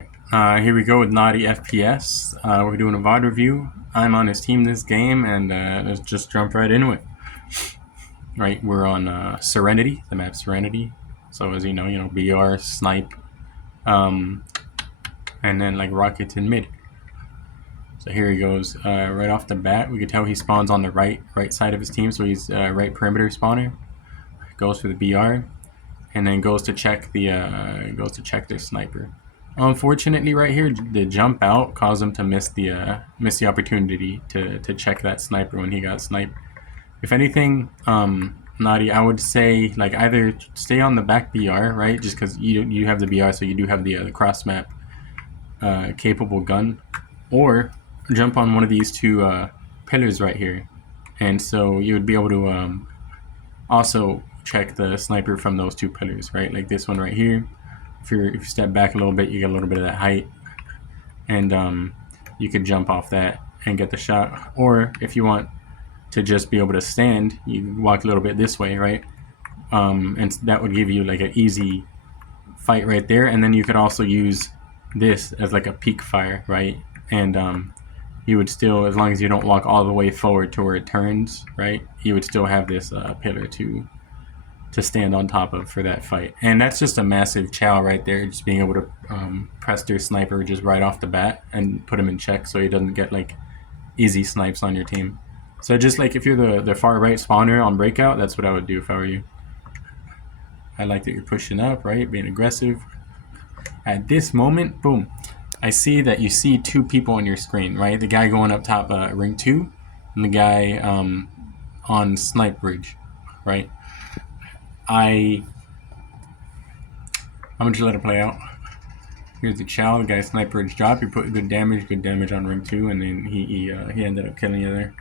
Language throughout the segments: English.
Here we go with Knotty FPS. We're doing a VOD review. I'm on his team this game, and let's just jump right into it. Right, we're on Serenity, the map Serenity. So as you know, BR, snipe, and then like rockets in mid. So here he goes. Right off the bat, we can tell he spawns on the right side of his team, so he's right perimeter spawner. Goes for the BR, and then goes to check their sniper. Unfortunately, right here, the jump out caused him to miss the opportunity to check that sniper when he got sniped. If anything, Knotty, I would say like either stay on the back BR, right? Just because you have the BR, so you do have the cross map capable gun, or jump on one of these two pillars right here, and so you would be able to also check the sniper from those two pillars, right? Like this one right here. If you step back a little bit, you get a little bit of that height, and you could jump off that and get the shot. Or if you want to just be able to stand, you walk a little bit this way, right? And that would give you like an easy fight right there. And then you could also use this as like a peak fire, right? And you would still, as long as you don't walk all the way forward to where it turns, right? You would still have this pillar to stand on top of for that fight. And that's just a massive chow right there, just being able to press their sniper just right off the bat and put him in check so he doesn't get like easy snipes on your team. So just like if you're the far right spawner on breakout, that's what I would do if I were you. I like that you're pushing up, right? Being aggressive. At this moment, boom, I see that you see two people on your screen, right? The guy going up top ring 2 and the guy on snipe bridge, right? I'm gonna just let it play out. Here's the chal, the guy snipe bridge drop. You put good damage on ring 2, and then he ended up killing you there.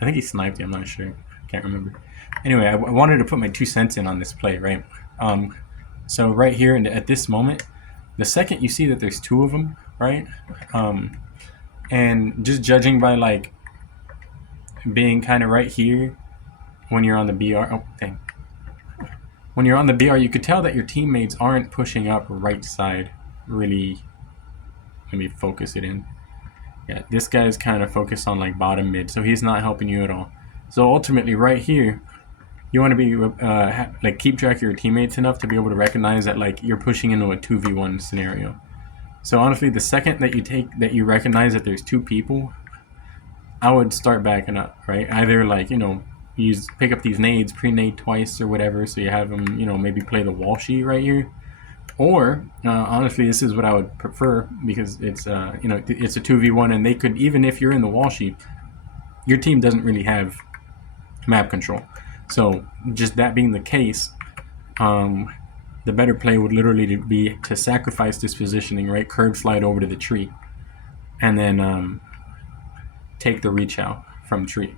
I think he sniped you, I'm not sure. Can't remember. Anyway, I wanted to put my 2 cents in on this play, right? So right here, and at this moment, the second you see that there's 2 of them, right? And just judging by like being kind of right here when you're on the BR. Oh, dang. When you're on the BR, you could tell that your teammates aren't pushing up right side. Really, let me focus it in. Yeah, this guy is kind of focused on like bottom mid, so he's not helping you at all. So ultimately, right here, you want to be like keep track of your teammates enough to be able to recognize that like you're pushing into a 2v1 scenario. So honestly, the second that you recognize that there's 2 people, I would start backing up, right? Either like pick up these nades, pre-nade twice or whatever, so you have them, maybe play the wall sheet right here. Or honestly, this is what I would prefer because it's it's a 2v1, and they could, even if you're in the wall sheet, your team doesn't really have map control. So just that being the case, the better play would literally be to sacrifice this positioning, right? Curb slide over to the tree, and then take the reach out from tree.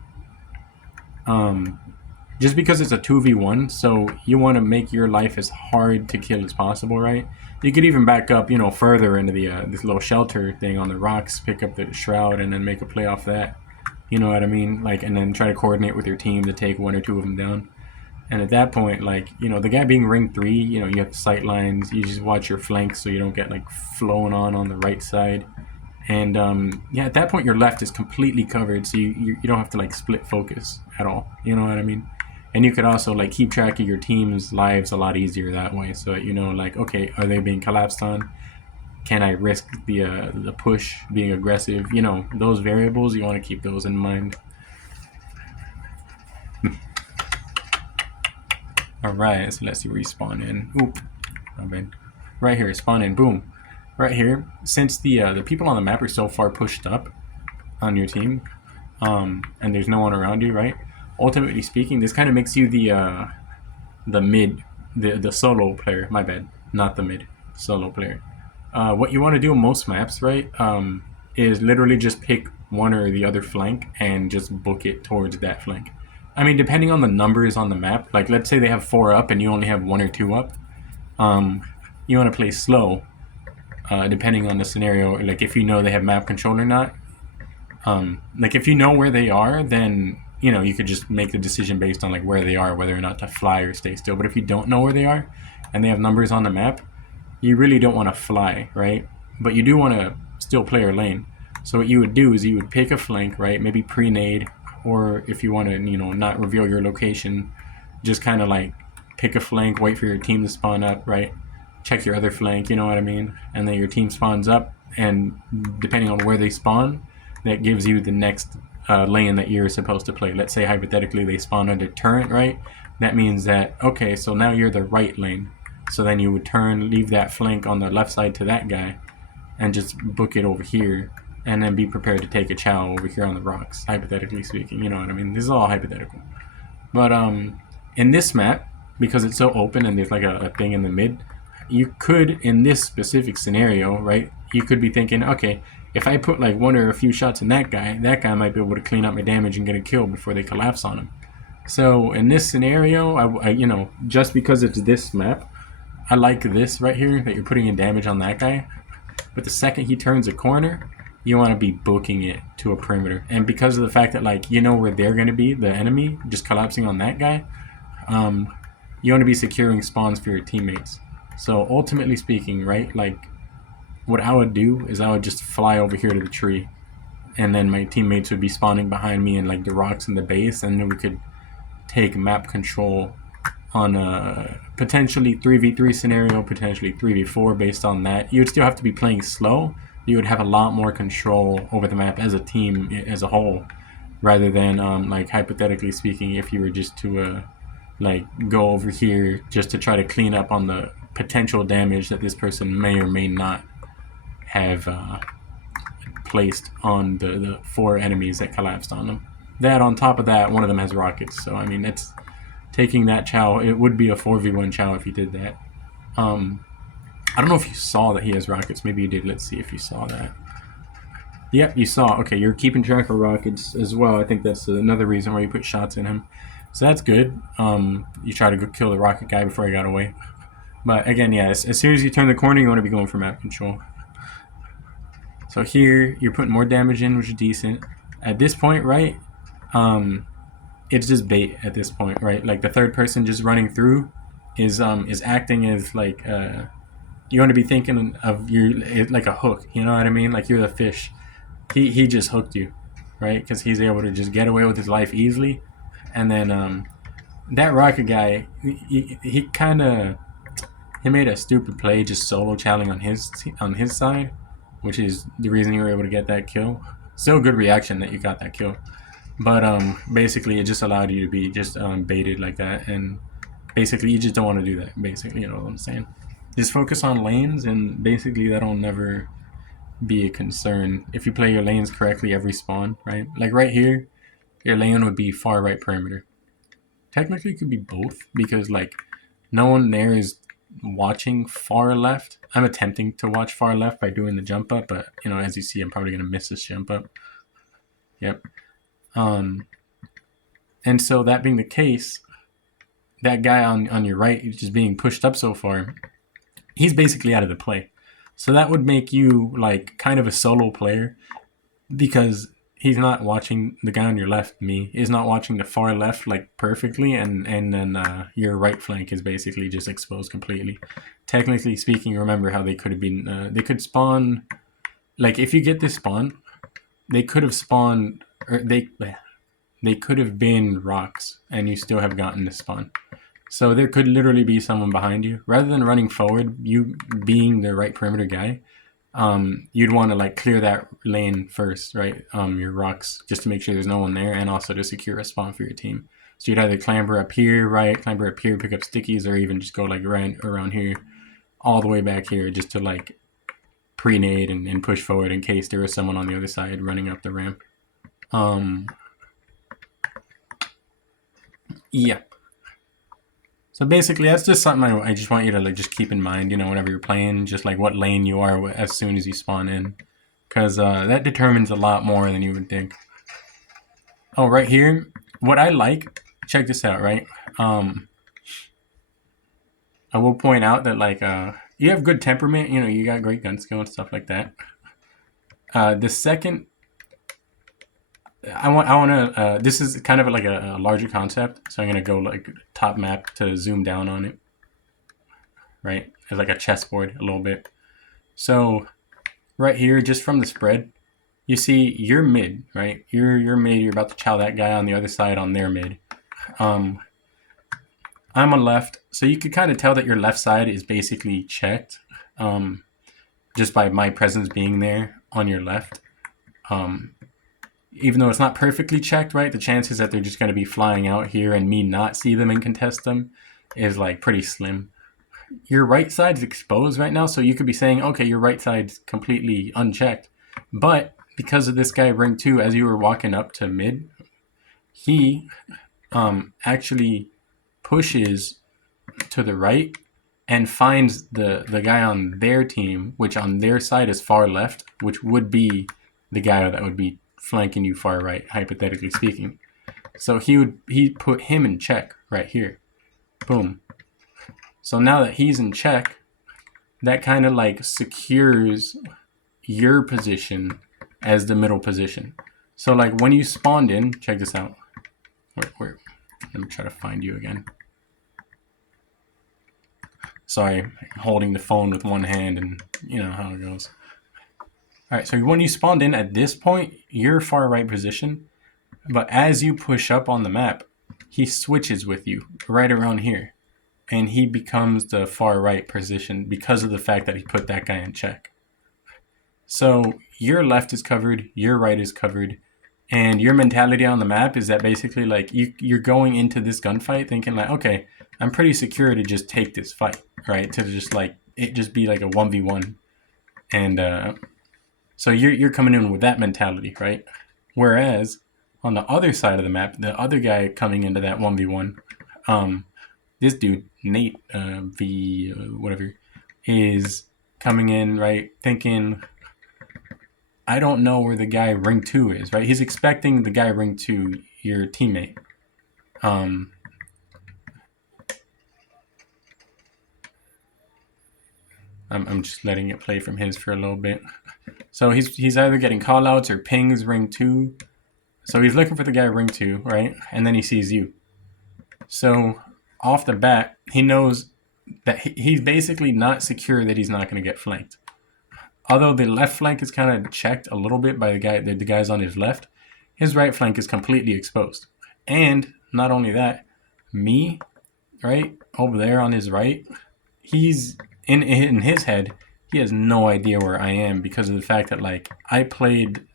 Just because it's a 2v1, so you want to make your life as hard to kill as possible, right? You could even back up, further into the this little shelter thing on the rocks, pick up the shroud, and then make a play off that. You know what I mean? Like, and then try to coordinate with your team to take 1 or 2 of them down. And at that point, like, the guy being ring 3, you have sight lines. You just watch your flanks so you don't get like flown on the right side. And yeah, at that point your left is completely covered, so you don't have to like split focus at all. You know what I mean? And you could also like keep track of your team's lives a lot easier that way, so that like, okay, are they being collapsed on? Can I risk the push being aggressive? Those variables, you want to keep those in mind. All right, so let's see, respawn in. Oop, oh man, right here, spawn in, boom. Right here, since the people on the map are so far pushed up on your team, and there's no one around you, right? Ultimately speaking, this kind of makes you the mid, the solo player. My bad, not the mid, solo player. What you want to do on most maps, right, is literally just pick one or the other flank and just book it towards that flank. I mean, depending on the numbers on the map, like let's say they have 4 up and you only have 1 or 2 up, you want to play slow. Depending on the scenario, like if they have map control or not. Like if you know where they are, then you could just make the decision based on like where they are, whether or not to fly or stay still. But if you don't know where they are and they have numbers on the map, you really don't want to fly, right? But you do want to still play your lane. So what you would do is you would pick a flank, right? Maybe pre-nade, or if you want to, not reveal your location, just kind of like pick a flank, wait for your team to spawn up, right? Check your other flank, you know what I mean? And then your team spawns up, and depending on where they spawn, that gives you the next lane that you're supposed to play. Let's say hypothetically they spawn under turret, right? That means that, okay, so now you're the right lane. So then you would turn, leave that flank on the left side to that guy, and just book it over here, and then be prepared to take a chal over here on the rocks, hypothetically speaking, you know what I mean? This is all hypothetical. But in this map, because it's so open and there's like a thing in the mid, you could, in this specific scenario, right, you could be thinking, okay, if I put like one or a few shots in that guy might be able to clean up my damage and get a kill before they collapse on him. So in this scenario, I just because it's this map, I like this right here, that you're putting in damage on that guy. But the second he turns a corner, you want to be booking it to a perimeter. And because of the fact that, like, you know where they're going to be, the enemy, just collapsing on that guy, you want to be securing spawns for your teammates. So ultimately speaking, right, like, what I would do is I would just fly over here to the tree, and then my teammates would be spawning behind me in like the rocks in the base, and then we could take map control on a potentially 3v3 scenario, potentially 3v4 based on that. You would still have to be playing slow. You would have a lot more control over the map as a team, as a whole, rather than like hypothetically speaking, if you were just to like go over here just to try to clean up on the potential damage that this person may or may not have placed on the 4 enemies that collapsed on them. That on top of that, one of them has rockets, so I mean, it's taking that chal. It would be a 4v1 chal if you did that. I don't know if you saw that he has rockets. Maybe you did. Let's see if you saw that. Yep, you saw. Okay, you're keeping track of rockets as well. I think that's another reason why you put shots in him. So that's good. You try to go kill the rocket guy before he got away. But again, yeah, as soon as you turn the corner, you want to be going for map control. So here, you're putting more damage in, which is decent. At this point, right, it's just bait at this point, right? Like the third person just running through is acting as like you want to be thinking of you like a hook, you know what I mean? Like you're the fish. He just hooked you, right? Because he's able to just get away with his life easily, and then that rocket guy, he kind of made a stupid play just solo challing on his side, which is the reason you were able to get that kill. Still a good reaction that you got that kill. But basically, it just allowed you to be just baited like that, and basically, you just don't want to do that. Basically, you know what I'm saying? Just focus on lanes, and basically, that'll never be a concern if you play your lanes correctly every spawn, right? Like right here, your lane would be far right perimeter. Technically, it could be both because like no one there is watching far left. I'm attempting to watch far left by doing the jump up, but you know, as you see, I'm probably gonna miss this jump up. Yep. And so that being the case, that guy on your right who's just being pushed up so far, he's basically out of the play. So that would make you like kind of a solo player because he's not watching the guy on your left, me, is not watching the far left like perfectly, and then your right flank is basically just exposed completely. Technically speaking, remember how they could have been, they could spawn, like if you get this spawn, they could have spawned, or they could have been rocks and you still have gotten this spawn. So there could literally be someone behind you. Rather than running forward, you being the right perimeter guy, you'd want to like clear that lane first, right? Your rocks, just to make sure there's no one there, and also to secure a spawn for your team. So you'd either clamber up here, right? Clamber up here, pick up stickies, or even just go like right around here, all the way back here, just to like pre-nade and push forward in case there was someone on the other side running up the ramp. Yeah. So basically, that's just something I just want you to like just keep in mind, you know, whenever you're playing, just like what lane you are as soon as you spawn in, because that determines a lot more than you would think. Oh, right here, what I like, check this out, right? I will point out that like you have good temperament, you know, you got great gun skill and stuff like that. The second I want to, this is kind of like a larger concept, so I'm going to go like top map to zoom down on it, right? as like a chessboard a little bit. So right here, just from the spread, you see you're mid, right? You're mid. You're about to chow that guy on the other side on their mid. I'm on left, so you could kind of tell that your left side is basically checked, just by my presence being there on your left. Even though it's not perfectly checked, right? The chances that they're just going to be flying out here and me not see them and contest them is like pretty slim. Your right side is exposed right now, so you could be saying, okay, your right side's completely unchecked. But because of this guy ring 2, as you were walking up to mid, he actually pushes to the right and finds the guy on their team, which on their side is far left, which would be the guy that would be flanking you far right, hypothetically speaking. So he put him in check right here. Boom. So now that he's in check, that kind of like secures your position as the middle position. So like when you spawned in, check this out. Where? Let me try to find you again. Sorry, holding the phone with one hand, and you know how it goes. All right, so when you spawned in at this point, you're far right position, but as you push up on the map, he switches with you right around here, and he becomes the far right position because of the fact that he put that guy in check. So your left is covered, your right is covered, and your mentality on the map is that basically like you're going into this gunfight thinking like, okay, I'm pretty secure to just take this fight, right? To just like it just be like a 1v1. And so you're coming in with that mentality, right? Whereas on the other side of the map, the other guy coming into that 1v1, this dude, Nate whatever, is coming in, right, thinking, I don't know where the guy ring 2 is, right? He's expecting the guy ring 2, your teammate. I'm just letting it play from his for a little bit. So he's either getting callouts or pings ring 2. So he's looking for the guy ring 2, right? And then he sees you. So off the bat, he knows that he's basically not secure that he's not going to get flanked. Although the left flank is kind of checked a little bit by the guys on his left, his right flank is completely exposed. And not only that, me, right, over there on his right, he's in his head, he has no idea where I am because of the fact that like I played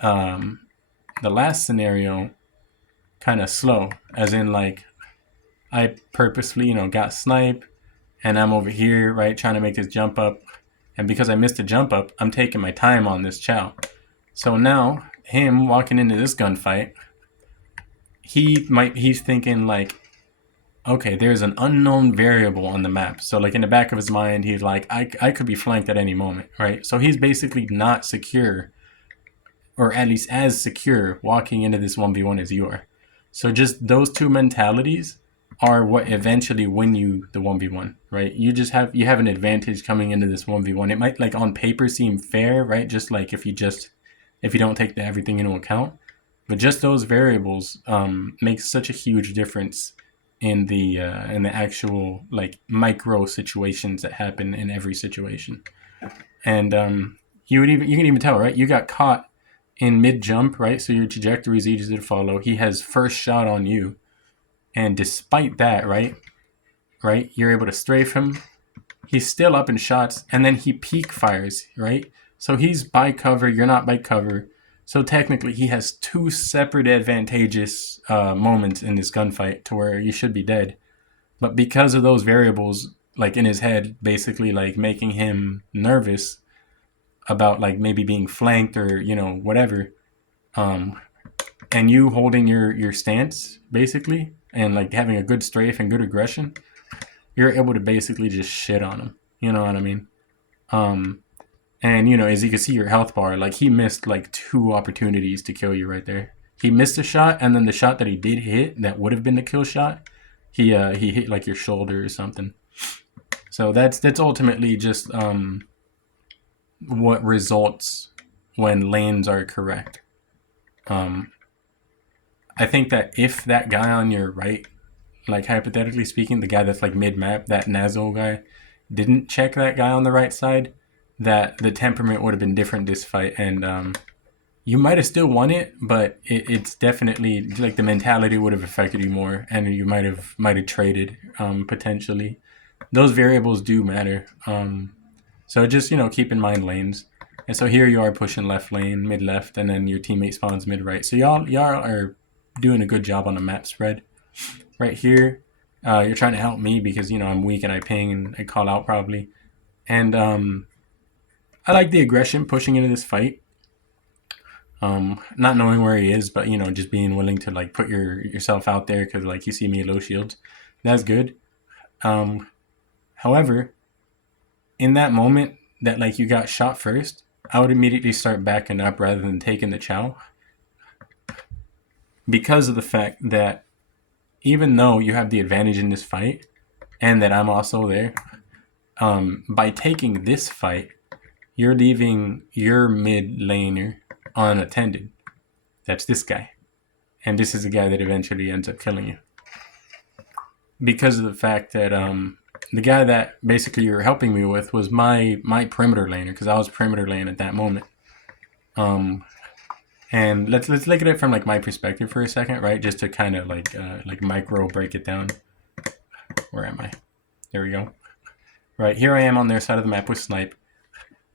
the last scenario kind of slow, as in like I purposely, got sniped and I'm over here, right, trying to make this jump up. And because I missed a jump up, I'm taking my time on this chow. So now, him walking into this gunfight, he's thinking like, okay, there's an unknown variable on the map. So like in the back of his mind, he's like, I could be flanked at any moment, right? So he's basically not secure, or at least as secure, walking into this 1v1 as you are. So just those two mentalities are what eventually win you the 1v1, right? You have an advantage coming into this 1v1. It might like on paper seem fair, right? Just like if you don't take everything into account, but just those variables make such a huge difference in the actual like micro situations that happen in every situation. And you can even tell, right? You got caught in mid jump, right? So your trajectory is easy to follow. He has first shot on you. And despite that, right, you're able to strafe him. He's still up in shots, and then he peek fires, right? So he's by cover, you're not by cover. So technically, he has two separate advantageous moments in this gunfight to where you should be dead. But because of those variables, like in his head, basically like making him nervous about like maybe being flanked or, whatever, and you holding your stance, basically, and like having a good strafe and good aggression, you're able to basically just shit on him. You know what I mean? And as you can see your health bar, like he missed like 2 opportunities to kill you right there. He missed a shot, and then the shot that he did hit that would have been the kill shot, he hit like your shoulder or something. So that's ultimately just what results when lanes are correct. I think that if that guy on your right, like hypothetically speaking, the guy that's like mid-map, that Nazo guy, didn't check that guy on the right side, that the temperament would have been different this fight, and you might have still won it, but it's definitely like the mentality would have affected you more, and you might have traded potentially. Those variables do matter. So just keep in mind lanes. And so here you are pushing left lane, mid left, and then your teammate spawns mid right. So y'all are doing a good job on the map spread. Right here, you're trying to help me because I'm weak and I ping and I call out probably. And I like the aggression pushing into this fight. Not knowing where he is, but just being willing to like put yourself out there because like you see me low shields. That's good. However, in that moment that like you got shot first, I would immediately start backing up rather than taking the chal, because of the fact that even though you have the advantage in this fight and that I'm also there, by taking this fight, you're leaving your mid laner unattended. That's this guy. And this is the guy that eventually ends up killing you. Because of the fact that the guy that basically you were helping me with was my perimeter laner, because I was perimeter lane at that moment. And let's look at it from like my perspective for a second, right? Just to kind of like micro break it down. Where am I? There we go. Right, here I am on their side of the map with snipe.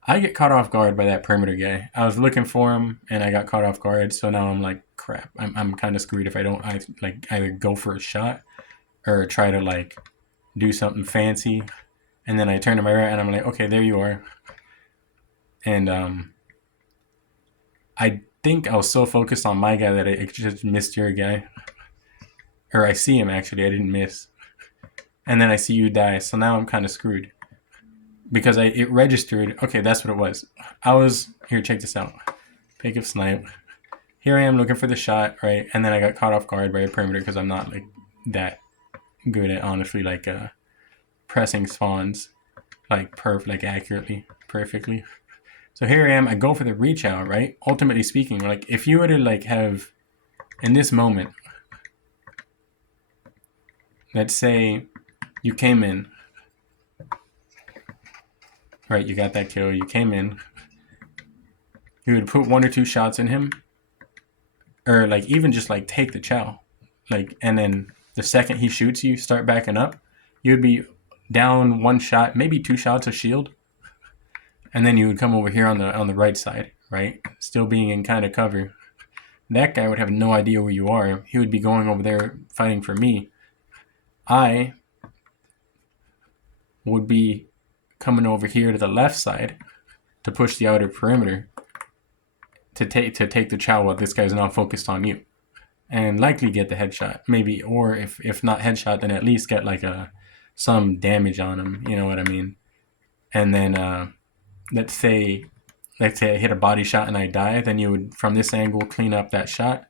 I get caught off guard by that perimeter guy. I was looking for him and I got caught off guard. So now I'm like, crap. I'm kind of screwed if I don't either go for a shot or try to like do something fancy. And then I turn to my right and I'm like, okay, there you are. And I think I was so focused on my guy that I just missed your guy. Or I see him actually, I didn't miss. And then I see you die, so now I'm kind of screwed. Because it registered, okay, that's what it was. Here, check this out. Pick up snipe. Here I am looking for the shot, right? And then I got caught off guard by a perimeter because I'm not like that good at honestly like pressing spawns like accurately, perfectly. So here I am, I go for the reach out, right? Ultimately speaking, like if you were to like have in this moment, let's say you came in, right? You got that kill, you came in, you would put 1 or 2 shots in him, or like even just like take the chal, like, and then the second he shoots you, start backing up, you'd be down 1 shot, maybe 2 shots of shield, and then you would come over here on the right side, right? Still being in kind of cover. That guy would have no idea where you are. He would be going over there fighting for me. I would be coming over here to the left side to push the outer perimeter to take the chal while this guy's now focused on you, and likely get the headshot, maybe, or if not headshot, then at least get like some damage on him. You know what I mean? And then let's say I hit a body shot and I die, then you would from this angle clean up that shot.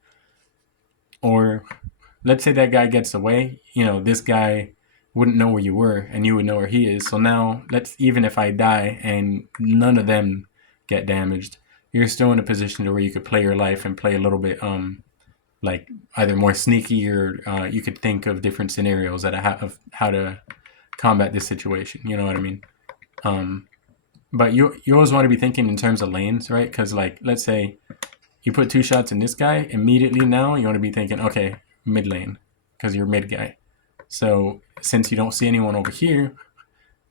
Or let's say that guy gets away, this guy wouldn't know where you were and you would know where he is. So now even if I die and none of them get damaged, you're still in a position to where you could play your life and play a little bit like either more sneaky, or you could think of different scenarios of how to combat this situation. You know what I mean? But you always want to be thinking in terms of lanes, right? Because like let's say you put 2 shots in this guy, immediately now you want to be thinking, okay, mid lane, because you're mid guy. So since you don't see anyone over here,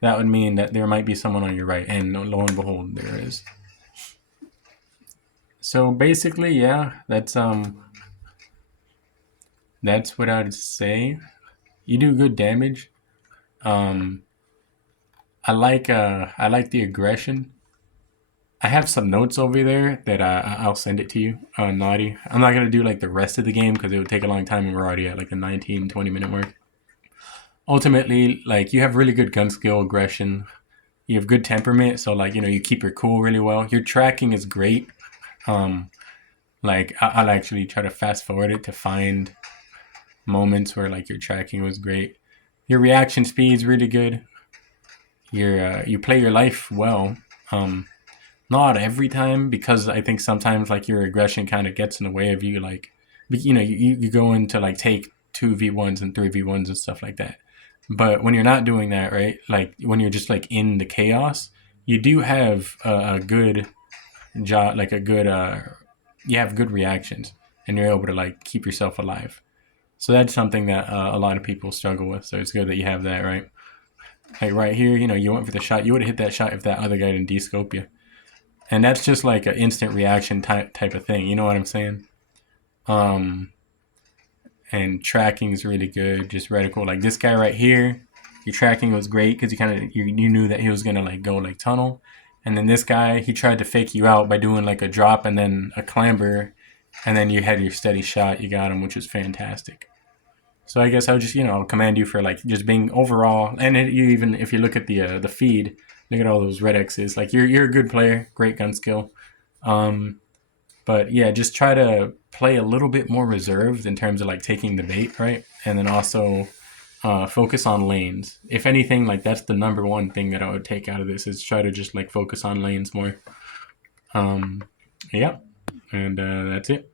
that would mean that there might be someone on your right, and lo and behold, there is. So basically, yeah, that's what I'd say. You do good damage. I like the aggression. I have some notes over there that I'll send it to you, Knotty. I'm not gonna do like the rest of the game because it would take a long time, and we're already at like the 19-20 minute mark. Ultimately, like you have really good gun skill, aggression. You have good temperament, so like you keep your cool really well. Your tracking is great. Like I'll actually try to fast forward it to find moments where like your tracking was great. Your reaction speed's really good. You play your life well. Not every time, because I think sometimes like your aggression kind of gets in the way of you. Like you go into like take 2v1s and 3v1s and stuff like that. But when you're not doing that, right, like when you're just like in the chaos, you do have a good job, like a good you have good reactions, and you're able to like keep yourself alive. So that's something that a lot of people struggle with. So it's good that you have that, right? Like right here, you know, you went for the shot. You would have hit that shot if that other guy didn't descope you. And that's just like an instant reaction type of thing. You know what I'm saying? Um, and tracking is really good. Just reticle. Like this guy right here, your tracking was great because you knew that he was gonna like go like tunnel. And then this guy, he tried to fake you out by doing like a drop and then a clamber, and then you had your steady shot. You got him, which was fantastic. So I guess I would just commend you for like just being overall, and you even if you look at the feed, look at all those red X's. Like you're a good player, great gun skill. Um, but yeah, just try to play a little bit more reserved in terms of like taking the bait, right? And then also focus on lanes. If anything, like that's the number one thing that I would take out of this is try to just like focus on lanes more. Yeah, and that's it.